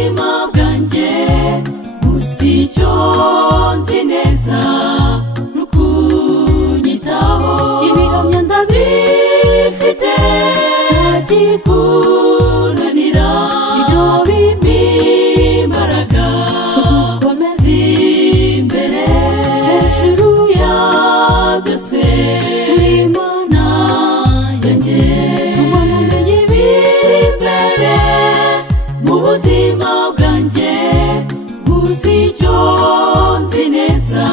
buzima bwanjye gusa icyo nzi neza nukunyitaho ibihamya ndabifite ntakikunanira ibyo bimpa imbaraga zo gukomeza imbere hejuru ya byose Imana yanjye ubona menye ibiri imbere mu buzima bwanjye gusa icyo nzi neza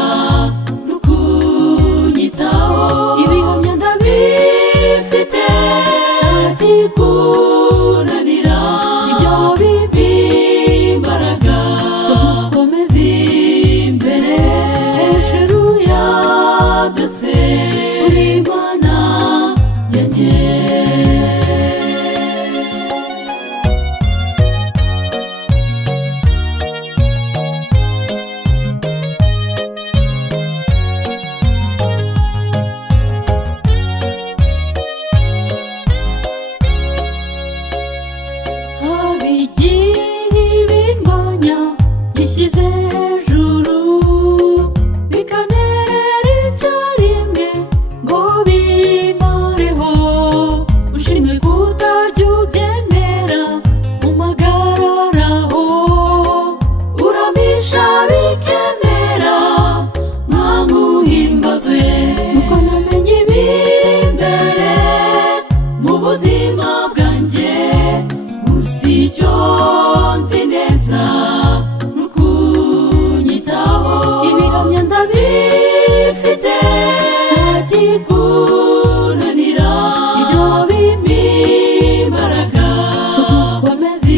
nukunyitaho ibihamya ndabifite ntakikunanira ibyo bimpa imbaraga zo gukomeza imbere hejuru ya byose uri Imana yanjye. Ibindwanya gishyize hejuru bikanera icyarimwe ngo bimareho ushimwe kutajya ubyemera umpagararaho uramisha bikemera nkamuhimbazwe nuko namenye ibiri imbere mu buzima bwanjye gusa icyo nzi neza nukunyitaho ibihamya ndabifite ntakikunanira ibyo bimpa imbaraga zo gukomeza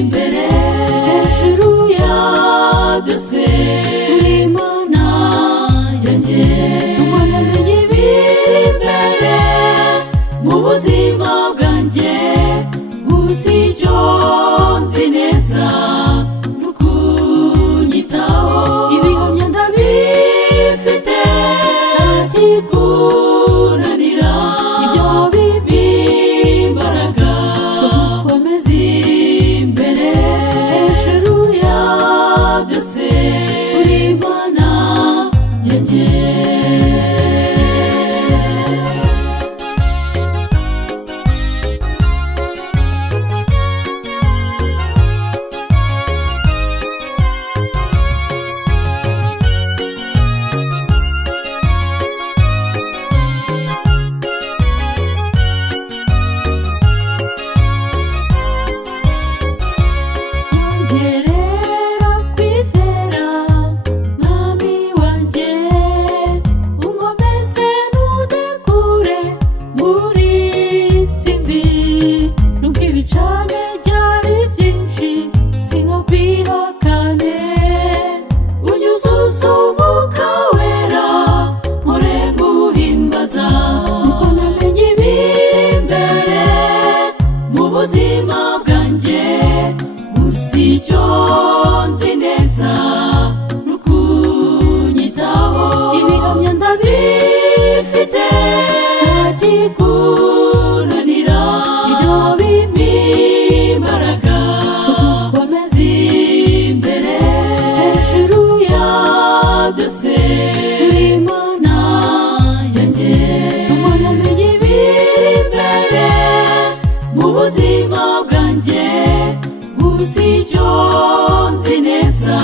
imbere hejuru ya byose uri Imana yanjye nuko namenye ibiri imbere mu buzima bwanjye gusa icyo nzi neza nukunyitaho ibihamya ndabifite ntakikunanira ibyo bimpa imbaraga zo gukomeza imbere hejuru ya byose uri Imana yanjye. Ubuzima bwanjye gusa icyo nzi neza nukunyitaho ibihamya ndabifite ntakikunanira ibyo bimpa imbaraga zo gukomeza imbere hejuru ya byose uri Imana yanjye nuko namenye ibiri imbere mu buzima bwanjye gusa icyo nzi neza